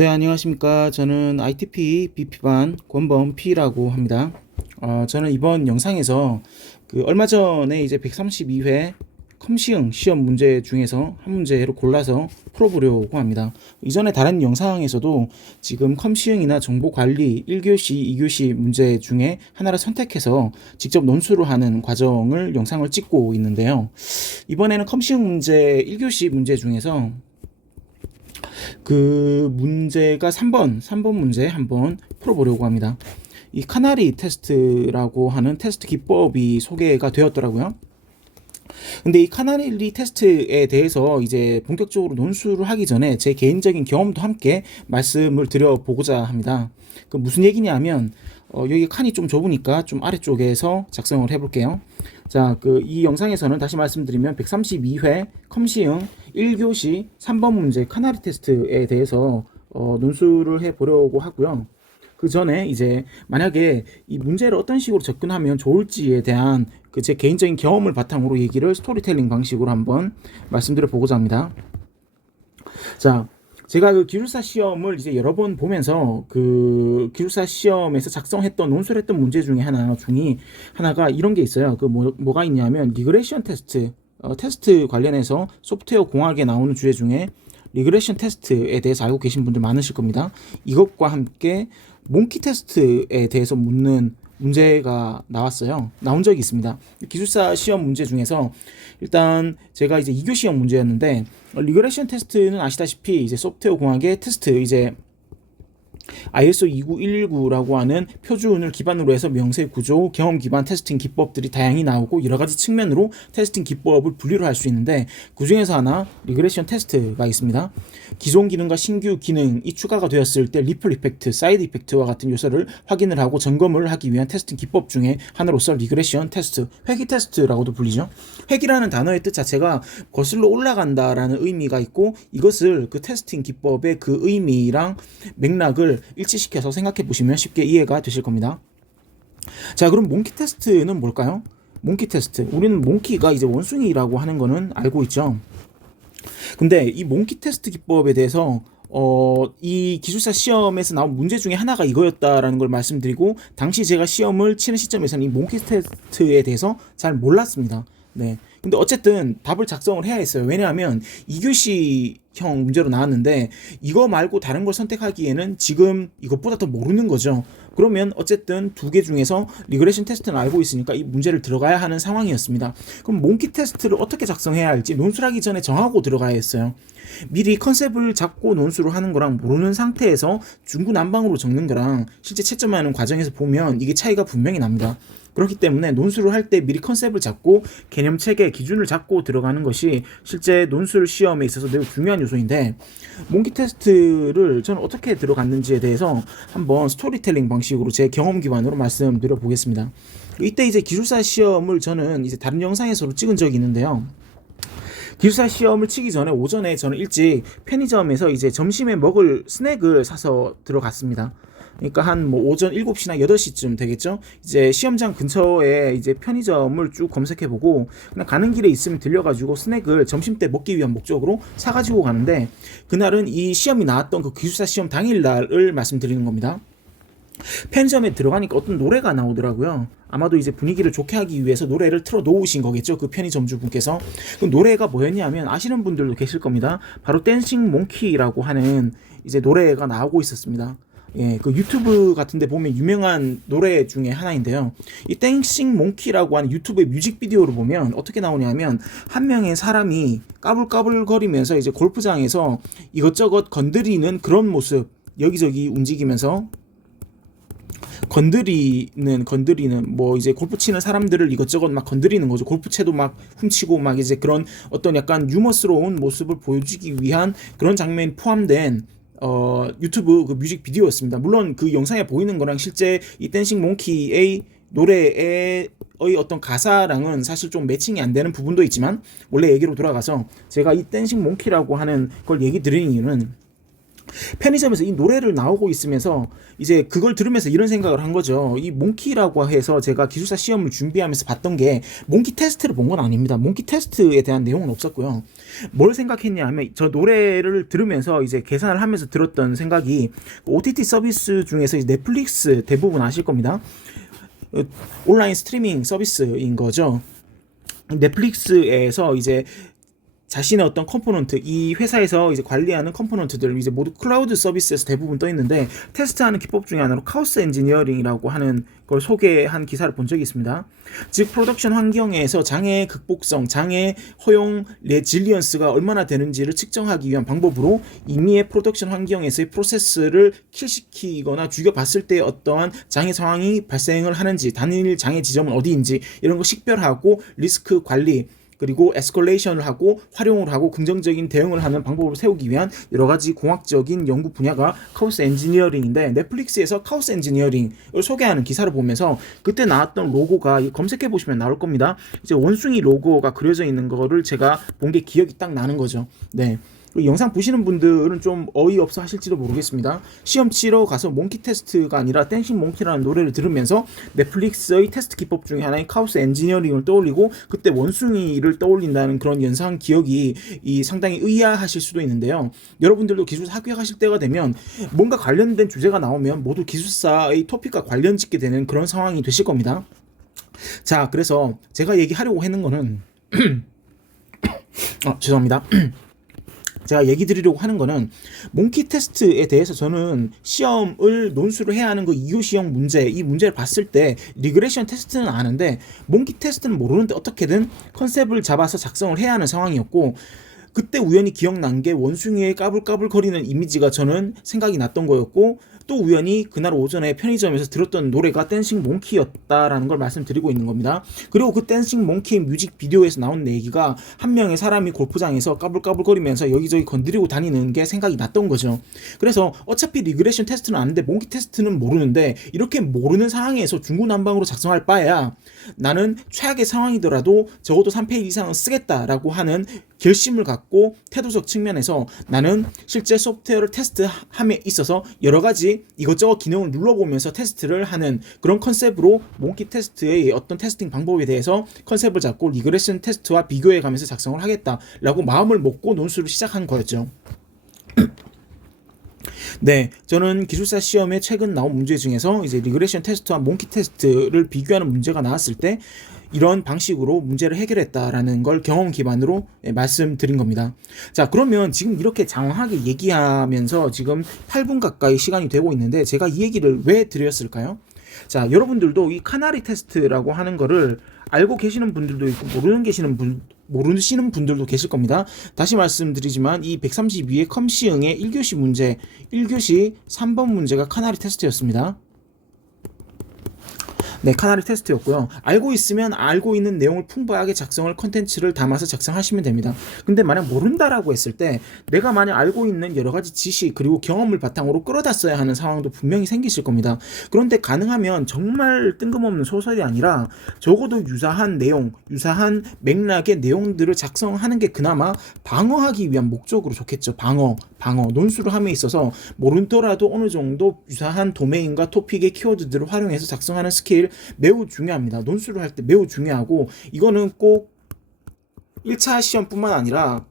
네, 안녕하십니까. 저는 ITP BP반 권범 P라고 합니다. 저는 이번 영상에서 얼마 전에 이제 132회 컴시응 시험 문제 중에서 한 문제를 골라서 풀어보려고 합니다. 이전에 다른 영상에서도 지금 컴시응이나 정보관리 1교시, 2교시 문제 중에 하나를 선택해서 직접 논술을 하는 과정을 영상을 찍고 있는데요. 이번에는 컴시응 문제 1교시 문제 중에서 그 문제가 3번 문제 한번 풀어보려고 합니다. 이 카나리 테스트라고 하는 테스트 기법이 소개가 되었더라고요. 근데 이 카나리 테스트에 대해서 이제 본격적으로 논술을 하기 전에 제 개인적인 경험도 함께 말씀을 드려보고자 합니다. 그 무슨 얘기냐면 여기 칸이 좀 좁으니까 좀 아래쪽에서 작성을 해볼게요. 자, 이 영상에서는 다시 말씀드리면 132회 컴시응 1교시 3번 문제 카나리 테스트에 대해서 논술을 해보려고 하고요. 그 전에 이제 만약에 이 문제를 어떤 식으로 접근하면 좋을지에 대한 제 개인적인 경험을 바탕으로 얘기를 스토리텔링 방식으로 한번 말씀드려 보고자 합니다. 자, 제가 기술사 시험을 이제 여러 번 보면서 기술사 시험에서 작성했던 논술했던 문제 중에 하나가 이런 게 있어요. 뭐가 있냐면 리그레션 테스트, 테스트 관련해서 소프트웨어 공학에 나오는 주제 중에 리그레션 테스트에 대해서 알고 계신 분들 많으실 겁니다. 이것과 함께 몽키 테스트에 대해서 묻는 문제가 나온 적이 있습니다. 기술사 시험 문제 중에서 일단 제가 이제 2교시형 문제였는데 리그레션 테스트는 아시다시피 이제 소프트웨어 공학의 테스트 이제 ISO 29119라고 하는 표준을 기반으로 해서 명세 구조, 경험 기반 테스팅 기법들이 다양히 나오고 여러 가지 측면으로 테스팅 기법을 분류를 할 수 있는데 그 중에서 하나 리그레션 테스트가 있습니다. 기존 기능과 신규 기능이 추가가 되었을 때 리플 이펙트, 사이드 이펙트와 같은 요소를 확인을 하고 점검을 하기 위한 테스팅 기법 중에 하나로서 리그레션 테스트, 회귀 테스트라고도 불리죠. 회귀라는 단어의 뜻 자체가 거슬러 올라간다라는 의미가 있고 이것을 그 테스팅 기법의 그 의미랑 맥락을 일치시켜서 생각해 보시면 쉽게 이해가 되실 겁니다. 자, 그럼 몽키 테스트는 뭘까요? 몽키 테스트. 우리는 몽키가 이제 원숭이라고 하는 거는 알고 있죠. 근데 이 몽키 테스트 기법에 대해서 이 기술사 시험에서 나온 문제 중에 하나가 이거였다라는 걸 말씀드리고 당시 제가 시험을 치는 시점에서는 이 몽키 테스트에 대해서 잘 몰랐습니다. 네. 근데 어쨌든 답을 작성을 해야 했어요. 왜냐하면 2교시형 문제로 나왔는데 이거 말고 다른 걸 선택하기에는 지금 이것보다 더 모르는 거죠. 그러면 어쨌든 두 개 중에서 리그레션 테스트는 알고 있으니까 이 문제를 들어가야 하는 상황이었습니다. 그럼 몽키 테스트를 어떻게 작성해야 할지 논술하기 전에 정하고 들어가야 했어요. 미리 컨셉을 잡고 논술을 하는 거랑 모르는 상태에서 중구난방으로 적는 거랑 실제 채점하는 과정에서 보면 이게 차이가 분명히 납니다. 그렇기 때문에 논술을 할 때 미리 컨셉을 잡고 개념 체계 기준을 잡고 들어가는 것이 실제 논술 시험에 있어서 매우 중요한 요소인데 몽키 테스트를 저는 어떻게 들어갔는지에 대해서 한번 스토리텔링 방식으로 제 경험 기반으로 말씀드려 보겠습니다. 이때 이제 기술사 시험을 저는 이제 다른 영상에서도 찍은 적이 있는데요. 기술사 시험을 치기 전에 오전에 저는 일찍 편의점에서 이제 점심에 먹을 스낵을 사서 들어갔습니다. 그러니까 한 오전 7시나 8시쯤 되겠죠. 이제 시험장 근처에 이제 편의점을 쭉 검색해보고 그냥 가는 길에 있으면 들려가지고 스낵을 점심 때 먹기 위한 목적으로 사가지고 가는데 그날은 이 시험이 나왔던 그 기술사 시험 당일날을 말씀드리는 겁니다. 편의점에 들어가니까 어떤 노래가 나오더라고요. 아마도 이제 분위기를 좋게 하기 위해서 노래를 틀어 놓으신 거겠죠. 그 편의점주 분께서. 그 노래가 뭐였냐면 아시는 분들도 계실 겁니다. 바로 댄싱 몽키라고 하는 이제 노래가 나오고 있었습니다. 예, 그 유튜브 같은데 보면 유명한 노래 중에 하나인데요. 이 댄싱 몽키라고 하는 유튜브의 뮤직비디오를 보면 어떻게 나오냐면 한 명의 사람이 까불까불거리면서 이제 골프장에서 이것저것 건드리는 그런 모습, 여기저기 움직이면서 건드리는 뭐 이제 골프 치는 사람들을 이것저것 막 건드리는 거죠. 골프채도 막 훔치고 막 이제 그런 어떤 약간 유머스러운 모습을 보여주기 위한 그런 장면이 포함된 유튜브 그 뮤직비디오였습니다. 물론 그 영상에 보이는 거랑 실제 이 댄싱 몽키의 노래의 어떤 가사랑은 사실 좀 매칭이 안 되는 부분도 있지만 원래 얘기로 돌아가서 제가 이 댄싱 몽키라고 하는 걸 얘기 드리는 이유는 편의점에서 이 노래를 나오고 있으면서 이제 그걸 들으면서 이런 생각을 한 거죠. 이 몽키라고 해서 제가 기술사 시험을 준비하면서 봤던 게 몽키 테스트를 본 건 아닙니다. 몽키 테스트에 대한 내용은 없었고요. 뭘 생각했냐 하면 저 노래를 들으면서 이제 계산을 하면서 들었던 생각이 OTT 서비스 중에서 넷플릭스 대부분 아실 겁니다. 온라인 스트리밍 서비스인 거죠. 넷플릭스에서 이제 자신의 어떤 컴포넌트, 이 회사에서 이제 관리하는 컴포넌트들 이제 모두 클라우드 서비스에서 대부분 떠 있는데 테스트하는 기법 중에 하나로 카오스 엔지니어링이라고 하는 걸 소개한 기사를 본 적이 있습니다. 즉 프로덕션 환경에서 장애 극복성, 장애 허용 레질리언스가 얼마나 되는지를 측정하기 위한 방법으로 임의의 프로덕션 환경에서의 프로세스를 킬시키거나 죽여봤을 때 어떠한 장애 상황이 발생을 하는지, 단일 장애 지점은 어디인지 이런 거 식별하고 리스크 관리 그리고 에스컬레이션을 하고 활용을 하고 긍정적인 대응을 하는 방법을 세우기 위한 여러 가지 공학적인 연구 분야가 카오스 엔지니어링인데 넷플릭스에서 카오스 엔지니어링을 소개하는 기사를 보면서 그때 나왔던 로고가 검색해 보시면 나올 겁니다. 이제 원숭이 로고가 그려져 있는 거를 제가 본 게 기억이 딱 나는 거죠. 네. 영상 보시는 분들은 좀 어이없어 하실지도 모르겠습니다. 시험 치러 가서 몽키 테스트가 아니라 댄싱 몽키라는 노래를 들으면서 넷플릭스의 테스트 기법 중에 하나인 카오스 엔지니어링을 떠올리고 그때 원숭이를 떠올린다는 그런 연상 기억이 상당히 의아하실 수도 있는데요. 여러분들도 기술사 합격하실 때가 되면 뭔가 관련된 주제가 나오면 모두 기술사의 토픽과 관련 짓게 되는 그런 상황이 되실 겁니다. 자, 그래서 제가 얘기하려고 하는 거는 죄송합니다. 제가 얘기 드리려고 하는 거는 몽키 테스트에 대해서 저는 시험을 논술을 해야 하는 그 이유시형 문제, 이 문제를 봤을 때 리그레션 테스트는 아는데 몽키 테스트는 모르는데 어떻게든 컨셉을 잡아서 작성을 해야 하는 상황이었고 그때 우연히 기억난 게 원숭이의 까불까불거리는 이미지가 저는 생각이 났던 거였고 또 우연히 그날 오전에 편의점에서 들었던 노래가 댄싱 몽키였다라는 걸 말씀드리고 있는 겁니다. 그리고 그 댄싱 몽키의 뮤직비디오에서 나온 얘기가 한 명의 사람이 골프장에서 까불까불거리면서 여기저기 건드리고 다니는 게 생각이 났던 거죠. 그래서 어차피 리그레션 테스트는 아는데 몽키 테스트는 모르는데 이렇게 모르는 상황에서 중구난방으로 작성할 바에야 나는 최악의 상황이더라도 적어도 3페이지 이상은 쓰겠다라고 하는 결심을 갖고 태도적 측면에서 나는 실제 소프트웨어를 테스트함에 있어서 여러 가지 이것저것 기능을 눌러보면서 테스트를 하는 그런 컨셉으로 몽키 테스트의 어떤 테스팅 방법에 대해서 컨셉을 잡고 리그레션 테스트와 비교해 가면서 작성을 하겠다라고 마음을 먹고 논술을 시작한 거였죠. 네, 저는 기술사 시험에 최근 나온 문제 중에서 이제 리그레션 테스트와 몽키 테스트를 비교하는 문제가 나왔을 때 이런 방식으로 문제를 해결했다라는 걸 경험 기반으로 말씀드린 겁니다. 자, 그러면 지금 이렇게 장황하게 얘기하면서 지금 8분 가까이 시간이 되고 있는데 제가 이 얘기를 왜 드렸을까요? 자, 여러분들도 이 카나리 테스트라고 하는 거를 알고 계시는 분들도 있고 모르시는 분들도 계실 겁니다. 다시 말씀드리지만 이 132의 컴시응의 1교시 문제 1교시 3번 문제가 카나리 테스트였습니다. 네, 카나리 테스트였고요. 알고 있으면 알고 있는 내용을 풍부하게 작성을 컨텐츠를 담아서 작성하시면 됩니다. 근데 만약 모른다라고 했을 때 내가 만약 알고 있는 여러 가지 지식 그리고 경험을 바탕으로 끌어다 써야 하는 상황도 분명히 생기실 겁니다. 그런데 가능하면 정말 뜬금없는 소설이 아니라 적어도 유사한 내용, 유사한 맥락의 내용들을 작성하는 게 그나마 방어하기 위한 목적으로 좋겠죠. 방어, 논술을 함에 있어서 모르더라도 어느 정도 유사한 도메인과 토픽의 키워드들을 활용해서 작성하는 스킬 매우 중요합니다. 논술을 할 때 매우 중요하고 이거는 꼭 1차 시험뿐만 아니라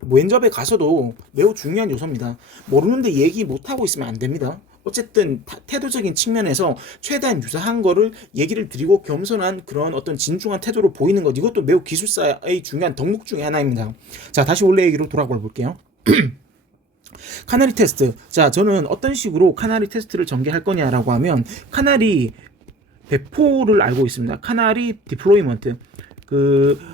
면접에 가서도 매우 중요한 요소입니다. 모르는데 얘기 못하고 있으면 안 됩니다. 어쨌든 태도적인 측면에서 최대한 유사한 거를 얘기를 드리고 겸손한 그런 어떤 진중한 태도로 보이는 것 이것도 매우 기술사의 중요한 덕목 중에 하나입니다. 자, 다시 원래 얘기로 돌아가 볼게요. 카나리 테스트. 자, 저는 어떤 식으로 카나리 테스트를 전개할 거냐라고 하면 카나리 배포를 알고 있습니다. 카나리 디플로이먼트.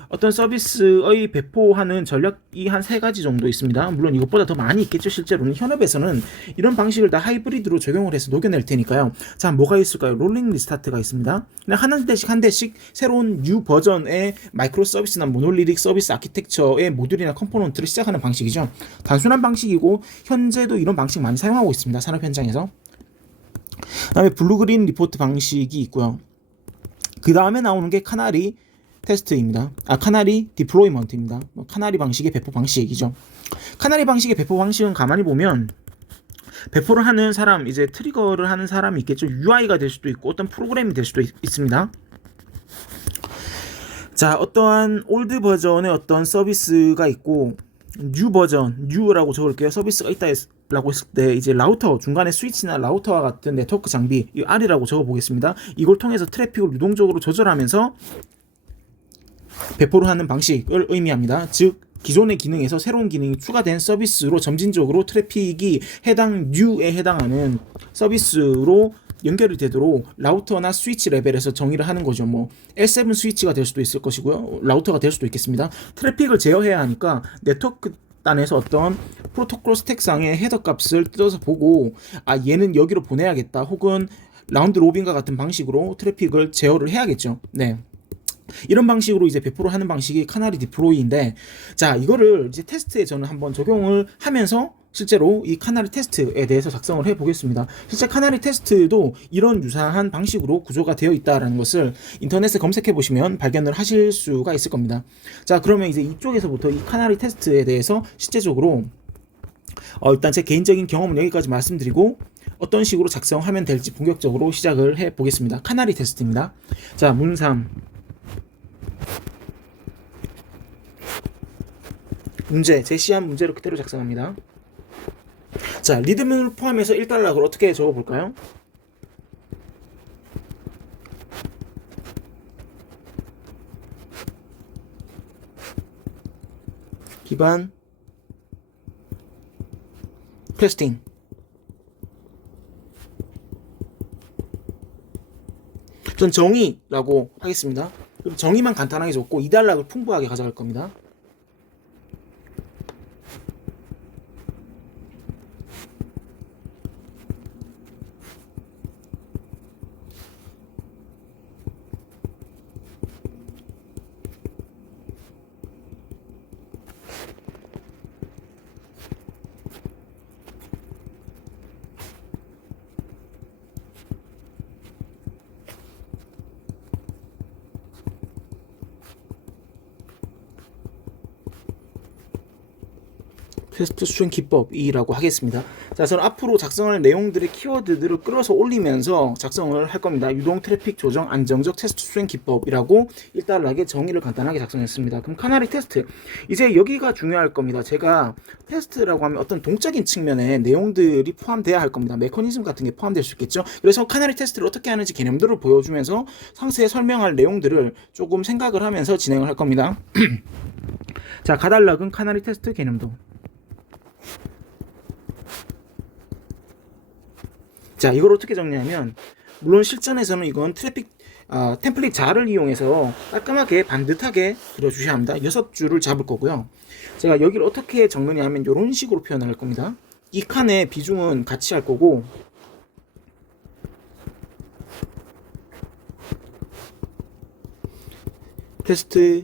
어떤 서비스의 배포하는 전략이 한 3가지 정도 있습니다. 물론 이것보다 더 많이 있겠죠. 실제로는 현업에서는 이런 방식을 다 하이브리드로 적용을 해서 녹여낼 테니까요. 자, 뭐가 있을까요? 롤링 리스타트가 있습니다. 그냥 한 대씩 새로운 뉴 버전의 마이크로 서비스나 모놀리틱 서비스 아키텍처의 모듈이나 컴포넌트를 시작하는 방식이죠. 단순한 방식이고 현재도 이런 방식 많이 사용하고 있습니다. 산업 현장에서. 그다음에 블루그린 리포트 방식이 있고요. 그 다음에 나오는 게 카나리 테스트입니다. 카나리 디플로이먼트입니다. 카나리 방식의 배포 방식이죠. 카나리 방식의 배포 방식은 가만히 보면 배포를 하는 사람, 이제 트리거를 하는 사람이 있겠죠. UI가 될 수도 있고 어떤 프로그램이 될 수도 있습니다. 자, 어떠한 올드 버전의 어떤 서비스가 있고 뉴 버전, 뉴라고 적을게요. 서비스가 있다라고 했을 때 이제 라우터, 중간에 스위치나 라우터와 같은 네트워크 장비, 이 R이라고 적어보겠습니다. 이걸 통해서 트래픽을 유동적으로 조절하면서 배포를 하는 방식을 의미합니다. 즉 기존의 기능에서 새로운 기능이 추가된 서비스로 점진적으로 트래픽이 해당 뉴에 해당하는 서비스로 연결이 되도록 라우터나 스위치 레벨에서 정의를 하는 거죠. 뭐 L7 스위치가 될 수도 있을 것이고요. 라우터가 될 수도 있겠습니다. 트래픽을 제어해야 하니까 네트워크 단에서 어떤 프로토콜 스택상의 헤더 값을 뜯어서 보고 얘는 여기로 보내야겠다. 혹은 라운드 로빈과 같은 방식으로 트래픽을 제어를 해야겠죠. 네. 이런 방식으로 이제 배포를 하는 방식이 카나리 디플로이인데, 자, 이거를 이제 테스트에 저는 한번 적용을 하면서 실제로 이 카나리 테스트에 대해서 작성을 해 보겠습니다. 실제 카나리 테스트도 이런 유사한 방식으로 구조가 되어 있다라는 것을 인터넷에 검색해 보시면 발견을 하실 수가 있을 겁니다. 자, 그러면 이제 이쪽에서부터 이 카나리 테스트에 대해서 실제적으로 일단 제 개인적인 경험은 여기까지 말씀드리고 어떤 식으로 작성하면 될지 본격적으로 시작을 해 보겠습니다. 카나리 테스트입니다. 자, 문3 문제, 제시한 문제를 그대로 작성합니다. 자, 리드문을 포함해서 1단락을 어떻게 적어볼까요? 기반 테스팅. 전 정의라고 하겠습니다. 그럼 정의만 간단하게 적고 2단락을 풍부하게 가져갈 겁니다. 테스트 수행 기법이라고 하겠습니다. 자, 저는 앞으로 작성할 내용들의 키워드들을 끌어서 올리면서 작성을 할 겁니다. 유동 트래픽 조정 안정적 테스트 수행 기법이라고 1단락에 정의를 간단하게 작성했습니다. 그럼 카나리 테스트, 이제 여기가 중요할 겁니다. 제가 테스트라고 하면 어떤 동적인 측면의 내용들이 포함돼야 할 겁니다. 메커니즘 같은 게 포함될 수 있겠죠. 그래서 카나리 테스트를 어떻게 하는지 개념들을 보여주면서 상세히 설명할 내용들을 조금 생각을 하면서 진행을 할 겁니다. 자, 가단락은 카나리 테스트 개념도. 자, 이걸 어떻게 정리하면, 물론 실전에서는 이건 템플릿 자를 이용해서 깔끔하게 반듯하게 그려주셔야 합니다. 6줄을 잡을 거고요. 제가 여기를 어떻게 적느냐 하면 이런 식으로 표현할 겁니다. 이 칸의 비중은 같이 할 거고, 테스트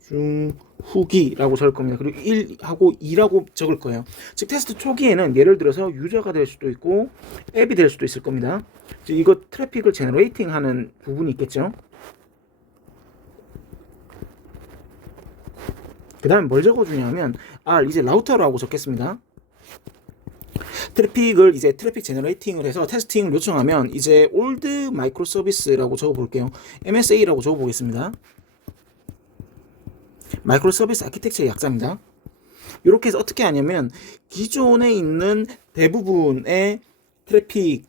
중 후기라고 적을 겁니다. 그리고 1하고 2라고 적을 거예요. 즉 테스트 초기에는 예를 들어서 유저가 될 수도 있고 앱이 될 수도 있을 겁니다. 즉 이거 트래픽을 제너레이팅 하는 부분이 있겠죠. 그 다음에 뭘 적어주냐면 이제 라우터라고 적겠습니다. 트래픽을 이제 트래픽 제너레이팅을 해서 테스팅을 요청하면 이제 올드 마이크로 서비스라고 적어볼게요. MSA라고 적어보겠습니다. 마이크로 서비스 아키텍처의 약자입니다. 이렇게 해서 어떻게 하냐면 기존에 있는 대부분의 트래픽이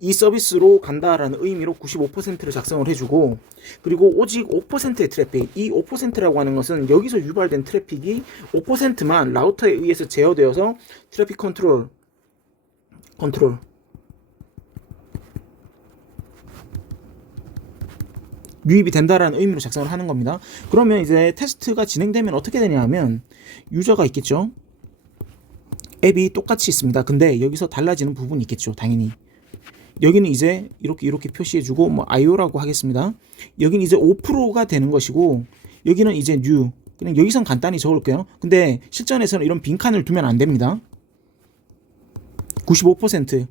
이 서비스로 간다라는 의미로 95%를 작성을 해주고, 그리고 오직 5%의 트래픽, 이 5%라고 하는 것은 여기서 유발된 트래픽이 5%만 라우터에 의해서 제어되어서 트래픽 컨트롤 유입이 된다라는 의미로 작성을 하는 겁니다. 그러면 이제 테스트가 진행되면 어떻게 되냐 하면 유저가 있겠죠. 앱이 똑같이 있습니다. 근데 여기서 달라지는 부분이 있겠죠. 당연히. 여기는 이제 이렇게 표시해주고 뭐 IO라고 하겠습니다. 여기는 이제 5%가 되는 것이고 여기는 이제 new. 그냥 여기선 간단히 적을게요. 근데 실전에서는 이런 빈칸을 두면 안 됩니다. 95%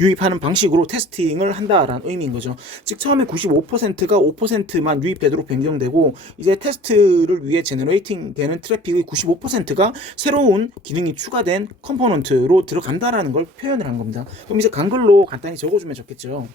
유입하는 방식으로 테스팅을 한다라는 의미인 거죠. 즉 처음에 95%가 5%만 유입되도록 변경되고 이제 테스트를 위해 제너레이팅 되는 트래픽의 95%가 새로운 기능이 추가된 컴포넌트로 들어간다라는 걸 표현을 한 겁니다. 그럼 이제 강글로 간단히 적어주면 좋겠죠.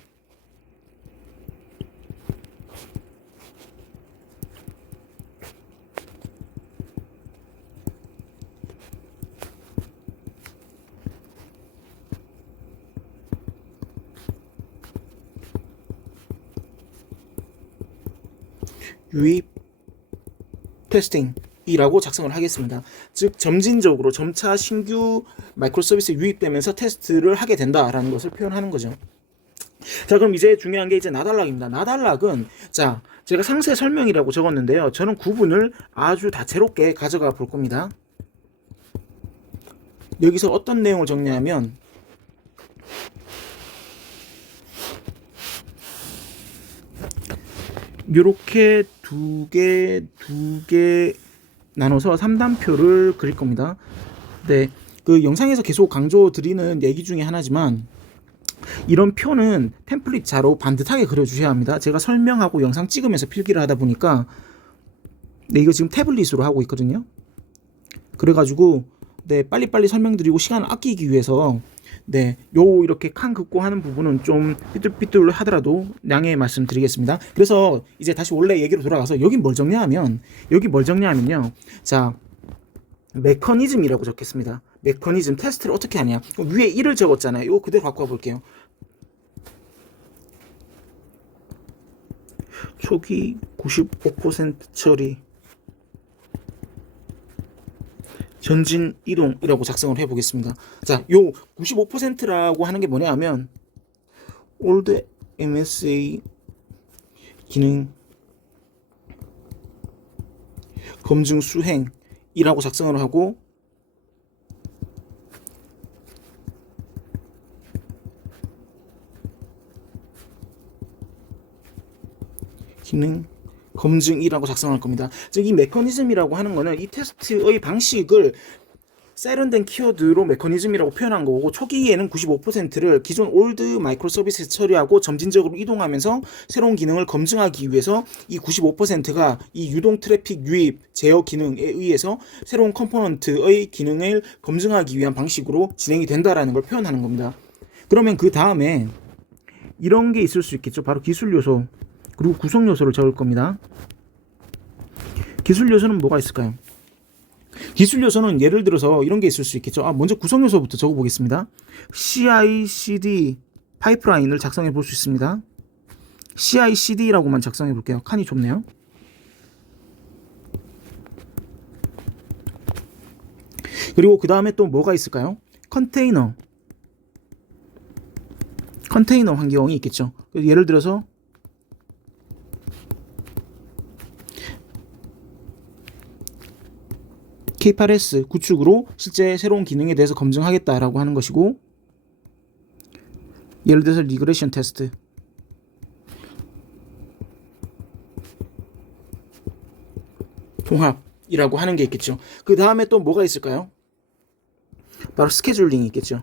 유입 테스팅이라고 작성을 하겠습니다. 즉 점진적으로 점차 신규 마이크로 서비스 유입되면서 테스트를 하게 된다라는 것을 표현하는 거죠. 자, 그럼 이제 중요한 게 이제 나달락입니다. 나달락은 자, 제가 상세 설명이라고 적었는데요. 저는 구분을 아주 다채롭게 가져가 볼 겁니다. 여기서 어떤 내용을 적냐면 이렇게 두 개 나눠서 3단표를 그릴 겁니다. 네, 그 영상에서 계속 강조 드리는 얘기 중에 하나지만 이런 표는 템플릿 자로 반듯하게 그려주셔야 합니다. 제가 설명하고 영상 찍으면서 필기를 하다 보니까 네, 이거 지금 태블릿으로 하고 있거든요. 그래가지고 네, 빨리빨리 설명드리고 시간을 아끼기 위해서 네, 요 이렇게 칸 긋고 하는 부분은 좀 삐뚤삐뚤 하더라도 양해 말씀드리겠습니다. 그래서 이제 다시 원래 얘기로 돌아가서 여기 뭘 정리하면요. 자, 메커니즘이라고 적겠습니다. 메커니즘 테스트를 어떻게 하냐. 위에 1을 적었잖아요. 이거 그대로 갖고 와볼게요. 초기 95% 처리 전진 이동이라고 작성을 해보겠습니다. 자, 요 95%라고 하는 게 뭐냐 하면 old MSA 기능 검증 수행이라고 작성을 하고 기능 검증이라고 작성할 겁니다. 즉 이 메커니즘이라고 하는 거는 이 테스트의 방식을 세련된 키워드로 메커니즘이라고 표현한 거고 초기에는 95%를 기존 올드 마이크로 서비스 처리하고 점진적으로 이동하면서 새로운 기능을 검증하기 위해서 이 95%가 이 유동 트래픽 유입 제어 기능에 의해서 새로운 컴포넌트의 기능을 검증하기 위한 방식으로 진행이 된다라는 걸 표현하는 겁니다. 그러면 그 다음에 이런 게 있을 수 있겠죠. 바로 기술 요소 그리고 구성 요소를 적을 겁니다. 기술 요소는 뭐가 있을까요? 기술 요소는 예를 들어서 이런 게 있을 수 있겠죠. 먼저 구성 요소부터 적어 보겠습니다. CI/CD 파이프라인을 작성해 볼 수 있습니다. CI/CD라고만 작성해 볼게요. 칸이 좁네요. 그리고 그 다음에 또 뭐가 있을까요? 컨테이너 환경이 있겠죠. 예를 들어서 K8S 구축으로 실제 새로운 기능에 대해서 검증하겠다라고 하는 것이고, 예를 들어서 리그레션 테스트, 통합이라고 하는 게 있겠죠. 그 다음에 또 뭐가 있을까요? 바로 스케줄링이 있겠죠.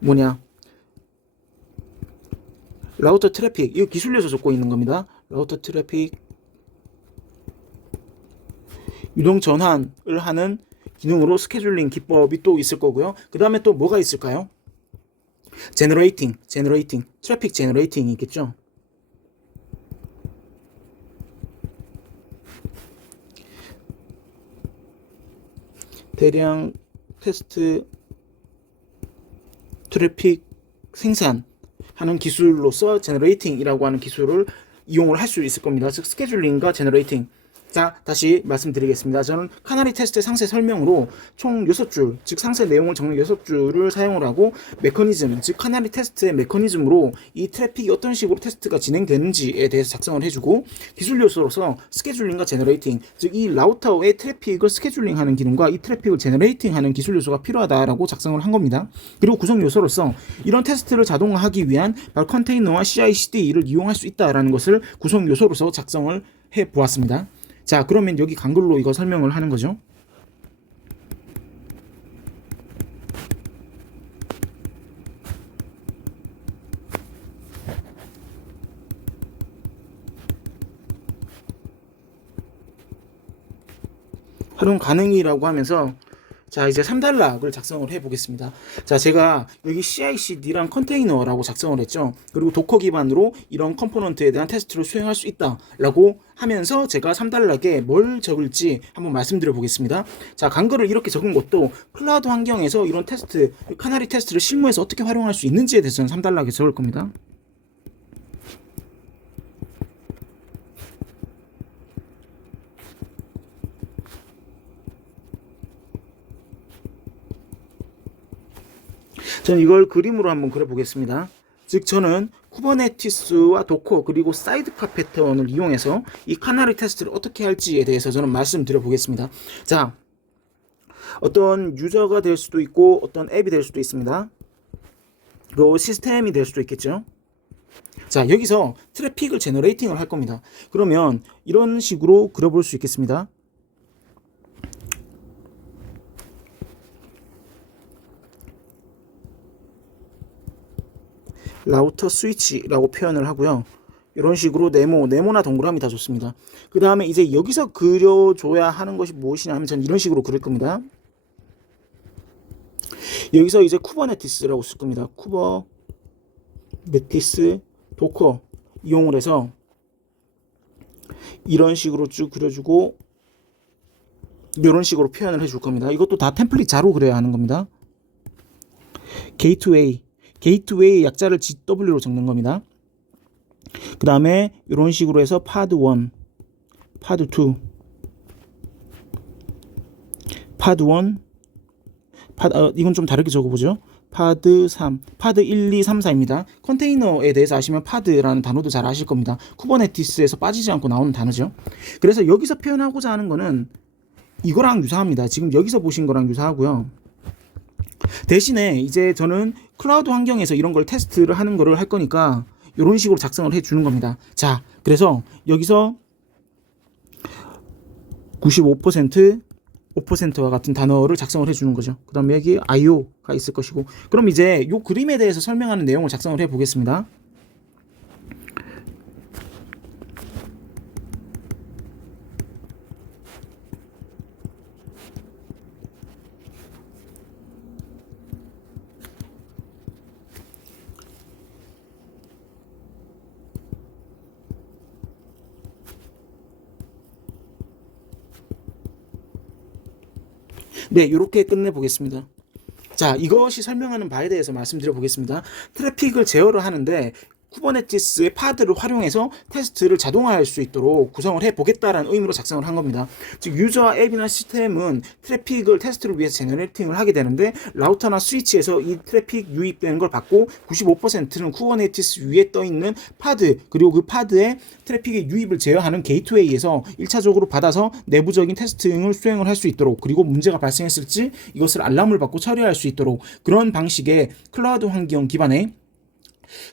뭐냐? 라우터 트래픽, 이거 기술 요소 적고 있는 겁니다. 라우터 트래픽 유동 전환을 하는 기능으로 스케줄링 기법이 또 있을 거고요. 그 다음에 또 뭐가 있을까요? 제너레이팅, 트래픽 제너레이팅이 있겠죠. 대량 테스트 트래픽 생산하는 기술로서 제너레이팅이라고 하는 기술을 이용을 할 수 있을 겁니다. 즉 스케줄링과 제너레이팅. 자, 다시 말씀드리겠습니다. 저는 카나리 테스트 상세 설명으로 총 6줄, 즉 상세 내용을 적는 6줄을 사용을 하고 메커니즘, 즉 카나리 테스트의 메커니즘으로 이 트래픽이 어떤 식으로 테스트가 진행되는지에 대해서 작성을 해주고, 기술 요소로서 스케줄링과 제너레이팅, 즉 이 라우터의 트래픽을 스케줄링하는 기능과 이 트래픽을 제너레이팅하는 기술 요소가 필요하다라고 작성을 한 겁니다. 그리고 구성 요소로서 이런 테스트를 자동화하기 위한 바로 컨테이너와 CI/CD를 이용할 수 있다라는 것을 구성 요소로서 작성을 해 보았습니다. 자, 그러면 여기 강글로 이거 설명을 하는 거죠. 활용 가능이라고 하면서 자 이제 3단락을 작성을 해 보겠습니다. 자 제가 여기 CI/CD랑 컨테이너라고 작성을 했죠. 그리고 도커 기반으로 이런 컴포넌트에 대한 테스트를 수행할 수 있다 라고 하면서 제가 3단락에 뭘 적을지 한번 말씀드려 보겠습니다. 자 간거를 이렇게 적은 것도 클라우드 환경에서 이런 테스트 카나리 테스트를 실무에서 어떻게 활용할 수 있는지에 대해서는 3단락에 적을 겁니다. 저는 이걸 그림으로 한번 그려보겠습니다. 즉 저는 쿠버네티스와 도커 그리고 사이드카 패턴을 이용해서 이 카나리 테스트를 어떻게 할지에 대해서 저는 말씀드려 보겠습니다. 자, 어떤 유저가 될 수도 있고 어떤 앱이 될 수도 있습니다. 그리고 시스템이 될 수도 있겠죠. 자, 여기서 트래픽을 제너레이팅을 할 겁니다. 그러면 이런 식으로 그려볼 수 있겠습니다. 라우터 스위치라고 표현을 하고요. 이런 식으로 네모나 동그라미 다 좋습니다. 그 다음에 이제 여기서 그려줘야 하는 것이 무엇이냐 하면 저는 이런 식으로 그릴 겁니다. 여기서 이제 쿠버네티스라고 쓸 겁니다. 쿠버네티스 도커 이용을 해서 이런 식으로 쭉 그려주고 이런 식으로 표현을 해줄 겁니다. 이것도 다 템플릿 자로 그려야 하는 겁니다. 게이트웨이 약자를 GW로 적는 겁니다. 그 다음에 이런 식으로 해서 파드 1, 파드 2, 파드 1, 이건 좀 다르게 적어보죠. 파드 3, 파드 1, 2, 3, 4입니다. 컨테이너에 대해서 아시면 파드라는 단어도 잘 아실 겁니다. 쿠버네티스에서 빠지지 않고 나오는 단어죠. 그래서 여기서 표현하고자 하는 거는 이거랑 유사합니다. 지금 여기서 보신 거랑 유사하고요. 대신에 이제 저는 클라우드 환경에서 이런 걸 테스트를 하는 거를 할 거니까 이런 식으로 작성을 해 주는 겁니다. 자, 그래서 여기서 95%, 5%와 같은 단어를 작성을 해 주는 거죠. 그 다음에 여기 IO가 있을 것이고, 그럼 이제 이 그림에 대해서 설명하는 내용을 작성을 해 보겠습니다. 네, 이렇게 끝내보겠습니다. 자, 이것이 설명하는 바에 대해서 말씀드려 보겠습니다. 트래픽을 제어를 하는데 쿠버네티스의 파드를 활용해서 테스트를 자동화할 수 있도록 구성을 해보겠다라는 의미로 작성을 한 겁니다. 즉 유저와 앱이나 시스템은 트래픽을 테스트를 위해서 제너레이팅을 하게 되는데 라우터나 스위치에서 이 트래픽 유입되는 걸 받고 95%는 쿠버네티스 위에 떠있는 파드 그리고 그 파드에 트래픽의 유입을 제어하는 게이트웨이에서 1차적으로 받아서 내부적인 테스팅을 수행을 할 수 있도록 그리고 문제가 발생했을지 이것을 알람을 받고 처리할 수 있도록 그런 방식의 클라우드 환경 기반의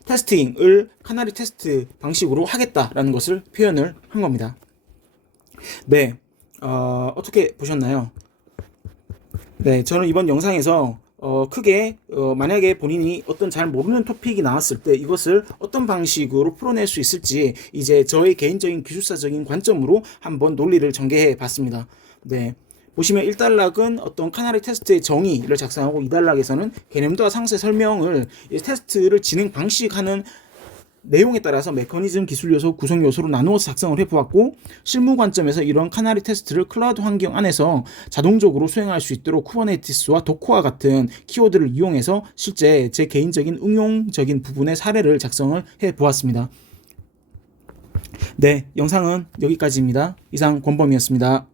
테스팅을 카나리 테스트 방식으로 하겠다라는 것을 표현을 한 겁니다. 네, 어떻게 보셨나요? 네, 저는 이번 영상에서 크게 만약에 본인이 어떤 잘 모르는 토픽이 나왔을 때 이것을 어떤 방식으로 풀어낼 수 있을지 이제 저의 개인적인 기술사적인 관점으로 한번 논리를 전개해 봤습니다. 네. 보시면 1단락은 어떤 카나리 테스트의 정의를 작성하고 2단락에서는 개념과 상세 설명을 테스트를 진행 방식하는 내용에 따라서 메커니즘, 기술 요소, 구성 요소로 나누어서 작성을 해보았고 실무 관점에서 이런 카나리 테스트를 클라우드 환경 안에서 자동적으로 수행할 수 있도록 쿠버네티스와 도커와 같은 키워드를 이용해서 실제 제 개인적인 응용적인 부분의 사례를 작성을 해보았습니다. 네, 영상은 여기까지입니다. 이상 권범이었습니다.